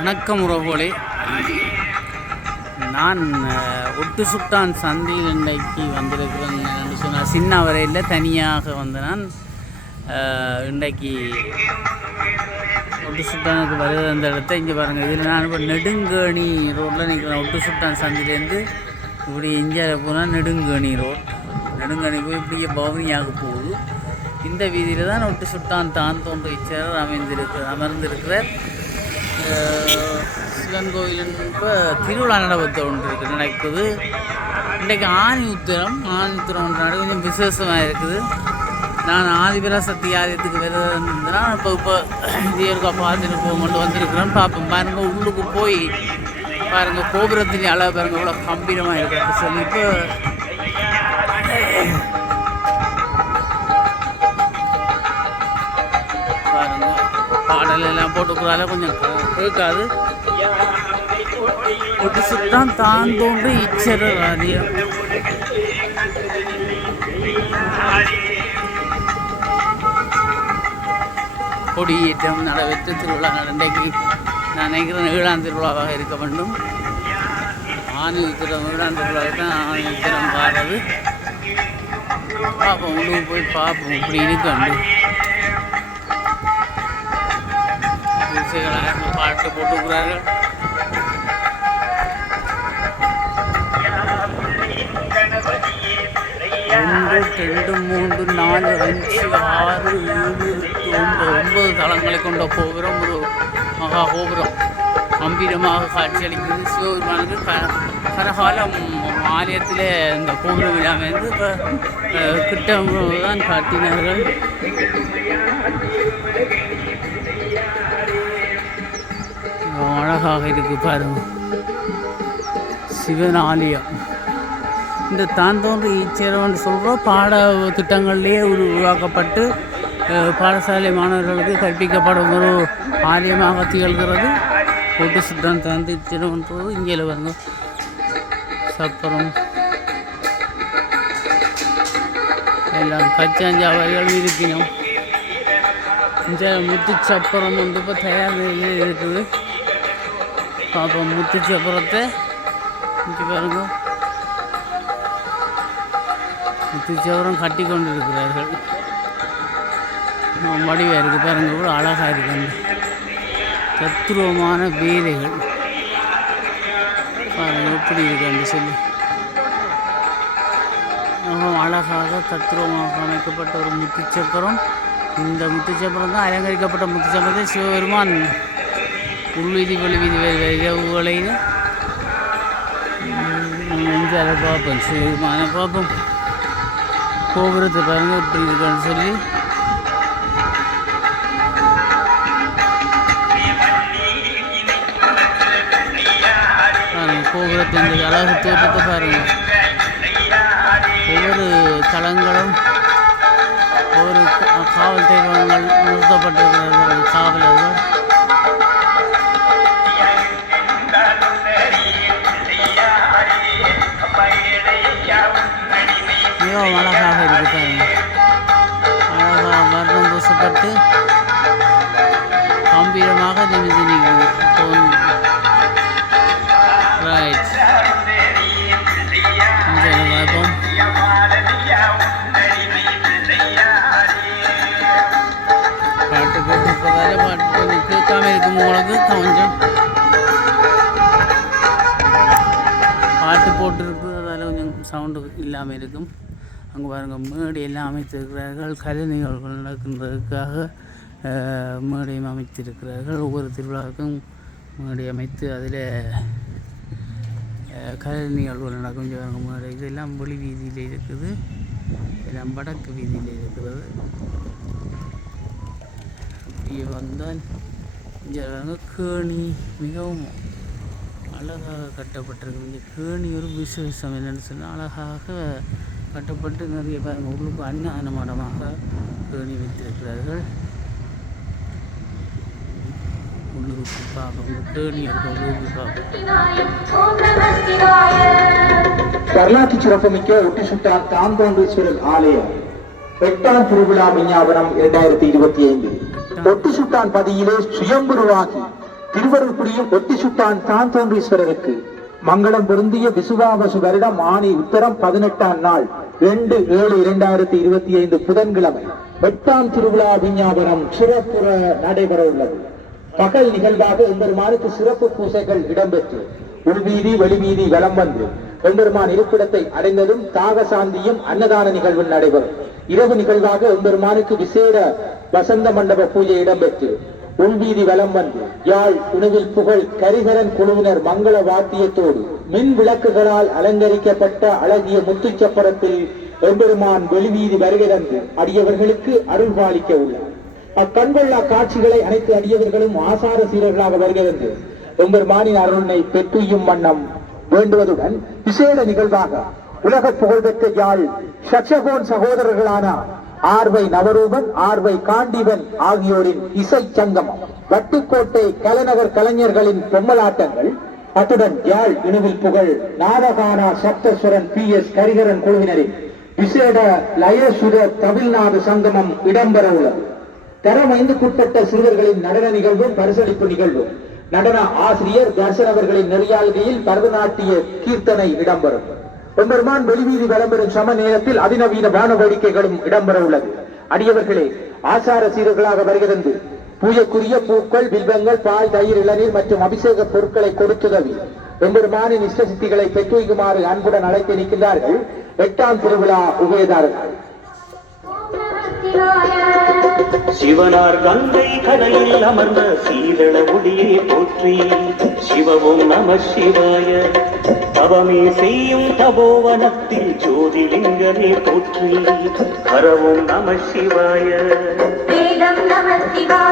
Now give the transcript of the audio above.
வணக்கம் உறவுகளே. நான் ஒட்டு சுட்டான் சந்தையில் இன்றைக்கு வந்திருக்கிறேன். என்று சொன்னால் சின்ன வரையில் தனியாக வந்த நான் இன்றைக்கு ஒட்டு சுட்டானுக்கு வருது அந்த இடத்த இங்கே பாருங்கள் இதில் நான் இப்போ நெடுங்கேணி ரோட்டில் நிற்கிறேன். ஒட்டு சுட்டான் சந்திலேருந்து இப்படி இந்தியாவில் போனால் நெடுங்கேணி ரோட். நெடுங்கேணி போய் இப்படியே பவனியாக போகுது. இந்த வீதியில் தான் ஒட்டு சுட்டான் தான் தோன்ற இச்சேரர் அமைந்திருக்க அமர்ந்திருக்கிறார். சிவன் கோயிலின் இப்போ திருவிழா நடவத்தை ஒன்று இருக்குது நடக்குது. இன்றைக்கு ஆணி உத்திரம் ஆணி உத்திரம் ஒன்று நடக்குது. கொஞ்சம் விசேஷமாக இருக்குது. நான் ஆதிபர சக்தி ஆலயத்துக்கு வருதுன்னா இப்போ இப்போ ஜீவருக்கா பார்த்துட்டு போக மட்டும் வந்திருக்கிறேன் பார்ப்போம். பாருங்கள் உள்ளுக்கு போய் பாருங்கள் கோபுரத்தின் அளவு பாருங்க இவ்வளோ கம்பீரமாக இருக்குது சொல்லி இப்போ எல்லாம் கொஞ்சம் கேட்காது. ஒரு சுத்தான் தான் தோன்று இச்சர ராதியம் கொடியேற்றம் நடவெற்று திருவிழா நடந்தைக்கு நான் நினைக்கிறேன் ஏழாம் திருவிழாவாக இருக்க வேண்டும். ஆணி உத்திரம் ஏழாம் திருவிழாவை தான் ஆணி உத்திரம் பாடுறது பார்ப்போம் உள்ளுக்கு போய் பார்ப்போம் இப்படி இருக்கண்டு. பூசைகளாக பாட்டு போட்டுக்கிறார்கள் ஒன்று ரெண்டு மூன்று நாலு அஞ்சு ஆறு ஏழு எட்டு ஒன்பது ஒன்பது தளங்களை கொண்ட கோபுரம் ஒரு மகா கோபுரம். கம்பீரமாக காட்சியளிக்கிறது. சிவபெருமானுக்கு க கரகாலம் ஆலயத்தில் இந்த கோபுரம் இல்லாமல் இருந்து கிட்ட தான் காட்டினார்கள். அழகாக இருக்கு பாருங்க. சிவன் ஆலயம் இந்த தாந்தோன்று ஈச்சரவன் சொல்கிற பாட திட்டங்கள்லேயே உரு உருவாக்கப்பட்டு பாடசாலை மாணவர்களுக்கு கற்பிக்கப்படும் ஒரு ஆலயமாக திகழ்கிறது. ஒட்டு சுட்டான் தாந்து ஈச்சரவன்றது இங்கே வருங்க சப்பரம் எல்லாம் கச்சாஞ்சாவைகள் இருக்கணும் இந்த முத்து சப்பரம் வந்து இப்போ தயார் நிலையில் இருக்குது. பார்ப்போம் முத்துச்சப்பரத்தை இங்கே பாருங்க. முத்துச்சவரம் கட்டி கொண்டு இருக்கிறார்கள் வடிவாக இருக்குது பாருங்க கூட அழகாக இருக்கு அந்த தத்துருவமான வேலைகள் பாருங்க எப்படி இருக்கான்னு சொல்லி. அழகாக தத்துருவமாக அமைக்கப்பட்ட ஒரு முத்துச்சப்பரம் இந்த முத்துச்சப்பரம் தான் அலங்கரிக்கப்பட்ட முத்துச்சப்பரத்தை சிவபெருமான் உள்வீதி வெளிவீதி இரவுகளையில் நெஞ்சால பார்ப்போம் சிவபெருமான பார்ப்போம் கோபுரத்தை பாருங்க இப்படி இருக்கான்னு சொல்லி கோபுரத்தின் அழகு தோற்றத்தை பாருங்க ஒவ்வொரு தளங்களும் ஒவ்வொரு காவல் தெய்வங்கள் நிறுத்தப்பட்டிருக்கிறார்கள் காவலர்கள் எவ்வளோ அழகாக இருக்குது பாருங்க. அழகாக வர்ணம் பூசப்பட்டு கம்பீரமாக நிமிந்து நிற்குது. ரைட் பார்ப்போம் பாட்டு போட்டு பாட்டு கொஞ்சம் கேட்காம இருக்கும் உங்களுக்கு கொஞ்சம். பாட்டு போட்டு இருக்கிறதால கொஞ்சம் சவுண்டு இல்லாமல் இருக்கும். அங்கே பாருங்கள் மேடை எல்லாம் அமைத்திருக்கிறார்கள். கலை நிகழ்வுகள் நடக்கின்றதுக்காக மேடையும் அமைத்திருக்கிறார்கள். ஒவ்வொரு திருவிழாவுக்கும் மேடை அமைத்து அதில் கலை நிகழ்வுகள் நடக்கும். இங்க பாருங்க மேடை இதெல்லாம் வெளி வீதியில் இருக்குது. எல்லாம் வடக்கு வீதியில் இருக்கிறது. இப்படியே வந்தால் இங்கே கேணி மிகவும் அழகாக கட்டப்பட்டிருக்கு இந்த கேணி ஒரு விசேஷம் என்னென்னு சொன்னால் அழகாக கட்டப்பட்டு நிறைய பாருங்க உள்ளுக்கு அன்னதான மடமாக கேணி வைத்திருக்கிறார்கள். உள்ளுக்கு பார்ப்போம் இந்த கேணி இருக்க பார்ப்போம் வரலாற்று சிறப்புமிக்க ஒட்டி சுட்டான் தாந்தோண்டீஸ்வரர் ஆலயம். எட்டாம் திருவிழா விஞ்ஞாபனம் இரண்டாயிரத்தி இருபத்தி ஐந்து. ஒட்டி சுட்டான் பதியிலே சுயம்புருவாகி திருவருள்புரியும் ஒட்டி சுட்டான் தான் தோன்றீஸ்வரருக்கு மங்களம் பொருந்திய விசுவாவசு வருடம் ஆணி உத்தரம் பதினெட்டாம் நாள் ரெண்டு ஏழு இரண்டாயிரத்தி இருபத்தி ஐந்து புதன்கிழமை. எட்டாம் திருவிழா விஞ்ஞாபனம் சிறப்புற நடைபெற உள்ளது. பகல் நிகழ்வாக எம்பெருமானுக்கு சிறப்பு பூசைகள் இடம்பெற்று உள்வீதி வெளிவீதி வலம் வந்து எம்பெருமான் இருப்பிடத்தை அடைந்ததும் தாக சாந்தியும் அன்னதான நிகழ்வு நடைபெறும். இரவு நிகழ்வாக எம்பெருமானுக்கு விசேட வசந்த மண்டப பூஜை இடம்பெற்று உள்வீதி வலம் வந்து யாழ் உணவில் புகழ் கரிகரன் குழுவினர் மங்கள வாத்தியத்தோடு மின் விளக்குகளால் அலங்கரிக்கப்பட்ட அழகிய முத்துச்சப்பரத்தில் எம்பெருமான் வெளிவீதி வருகை தந்து அடியவர்களுக்கு அருள் பாலிக்க உள்ளார். அக்கண்கொள்ளா காட்சிகளை அனைத்து அடியவர்களும் ஆசார சீரர்களாக வருகிறது எம்பெருமானின் அருளை பெற்றுயும் வண்ணம் வேண்டுவதுடன் விசேட நிகழ்வாக உலக புகழ்பெற்ற யாழ் ஷட்சகோன் சகோதரர்களான ஆர்வை நவரூபன் ஆர்வை காண்டிவன் ஆகியோரின் இசை சங்கமம் வட்டுக்கோட்டை கலைநகர் கலைஞர்களின் பொம்மலாட்டங்கள். அத்துடன் யாழ் இணுவில் புகழ் நாதகானா சப்தஸ்வரன் பி எஸ் கரிகரன் குழுவினரின் விசேட லயசுர தமிழ்நாடு சங்கமம் இடம்பெற உள்ளது. தரம் ஐந்துக்குட்பட்ட சிறுவர்களின் நடன நிகழ்வும் பரிசளிப்பு நிகழ்வும். நடன ஆசிரியர் தர்சன் அவர்களின் நெறியாள்கையில் பரதநாட்டிய கீர்த்தனை இடம்பெறும். பெருமான் வெளிவீதி விளம்பெறும் சம நேரத்தில் அதிநவீன வான வேடிக்கைகளும் இடம்பெற உள்ளது. அடியவர்களே ஆசார சீரர்களாக வருகிறது. பூஜைக்குரிய பூக்கள் பில்வங்கள் பால் தயிர் இளநீர் மற்றும் அபிஷேக பொருட்களை கொடுத்துதவி. எம்பெருமானின் இஷ்ட சித்திகளை பெற்று வைக்குமாறு அன்புடன் அழைத்து நிற்கின்றார்கள். எட்டாம் திருவிழா உபயதாரர்கள். சிவனார் கங்கை கரையில் அமர்ந்த சீதள ஒளியை போற்றி. சிவவும் நம சிவாய. தவமே செய்யும் தபோவனத்தில் ஜோதிலிங்கமே போற்றி. ஹரவும் நம சிவாய. வேதம் நம சிவாய.